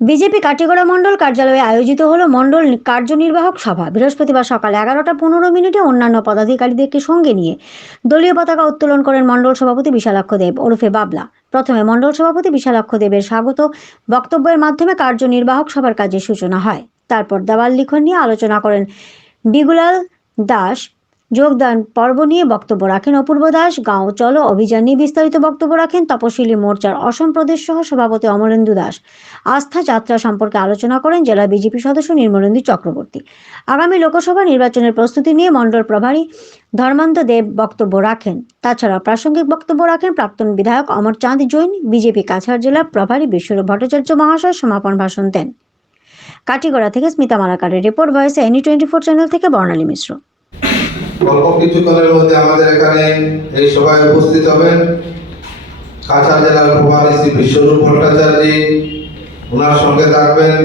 BJP Katigorah মণ্ডল কার্যালয়ে আয়োজিত হলো মণ্ডল কার্যনির্বাহক সভা। বৃহস্পতিবার সকাল এগারোটা পনেরো মিনিটে অন্যান্য পদাধিকারীদেরকে সঙ্গে নিয়ে দলীয় পতাকা উত্তোলন করেন মণ্ডল সভাপতি বিশালাক্ষ দেব ওরফে বাবলা। প্রথমে মণ্ডল সভাপতি বিশালাক্ষ দেবের স্বাগত। বক্তব্যের মাধ্যমে কার্যনির্বাহক সভার কাজের সূচনা হয়। তারপর দেওয়াল লিখন নিয়ে আলোচনা করেন বিগুলাল দাস যোগদান, পর্ব নিয়ে বক্তব্য রাখেন অপূর্ব দাস। গাঁও চলো অভিযান নিয়ে বিস্তারিত বক্তব্য রাখেন তপশিলি মোর্চার অসম প্রদেশ সহ সভাপতি অমরেন্দু দাস। আস্থা যাত্রা সম্পর্কে আলোচনা করেন জেলা বিজেপি সদস্য নির্মলেন্দু চক্রবর্তী। আগামী লোকসভা নির্বাচনের প্রস্তুতি নিয়ে মণ্ডল প্রভারী ধর্মান্ত দেব বক্তব্য রাখেন। তাছাড়া প্রাসঙ্গিক বক্তব্য রাখেন প্রাক্তন বিধায়ক অমরচাঁদ জৈন। বিজেপি কাছাড় জেলা প্রভারী বিশ্বরূপ ভট্টাচার্য মহাশয় সমাপন ভাষণ দেন। কাটিগড়া থেকে স্মিতা মালাকারের রিপোর্ট, ভয়েসে এনি টোয়েন্টি ফোর চ্যানেল থেকে বর্ণালী মিশ্র। অল্প কিছুক্ষণের মধ্যে আমাদের এখানে এই সভায় উপস্থিত হবেন কাছাড় জেলার প্রভারী শ্রী বিশ্বরূপ ভট্টাচার্য ওনার সঙ্গে থাকবেন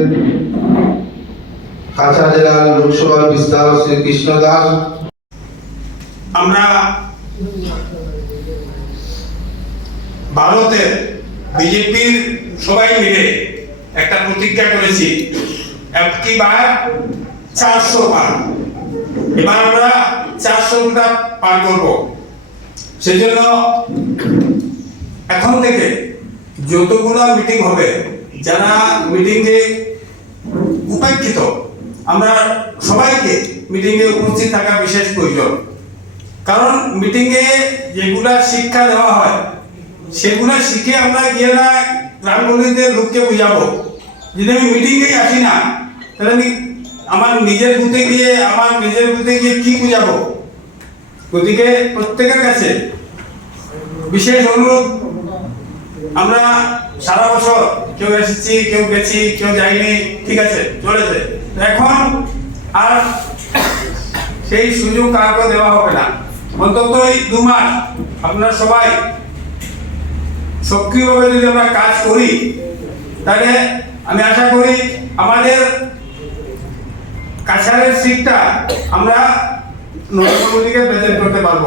কাছাড় জেলার লোকসভার বিস্তারক শ্রী কৃষ্ণ দাস। আমরা ভারতের বিজেপির সবাই মিলে একটা প্রতিজ্ঞা করেছি একটি বার চারশো পার। এবার আমরা চারশোটা পার করব। সেজন্য এখন থেকে যতগুলো মিটিং হবে, যারা মিটিংয়ে উপেক্ষিত, আমরা সবাইকে মিটিংয়ে উপস্থিত থাকা বিশেষ প্রয়োজন। কারণ মিটিংয়ে যেগুলা শিক্ষা দেওয়া হয়, সেগুলা শিখে আমরা গিয়ে না গ্রামগুলিতে লোককে বুঝাবো। যদি আমি মিটিংয়েই আসি না, তাহলে আমি আমার নিজের বুথে গিয়ে, আমার নিজের বুথে গিয়ে কি বুঝাবো? গতিকে প্রত্যেকের কাছে বিশেষ অনুরোধ, আমরা সারা বছর কেউ এসেছি, কেউ গেছি, কেউ যাইনি, ঠিক আছে, চলেছে। এখন আর সেই সুযোগ কাউকে দেওয়া হবে না। অন্তত এই দু মাস আপনারা সবাই সক্রিয়ভাবে যদি আমরা কাজ করি, তাহলে আমি আশা করি আমাদের কাছাড়ের সিটটা আমরা নরেন্দ্র মোদীকে প্রেজেন্ট করতে পারব।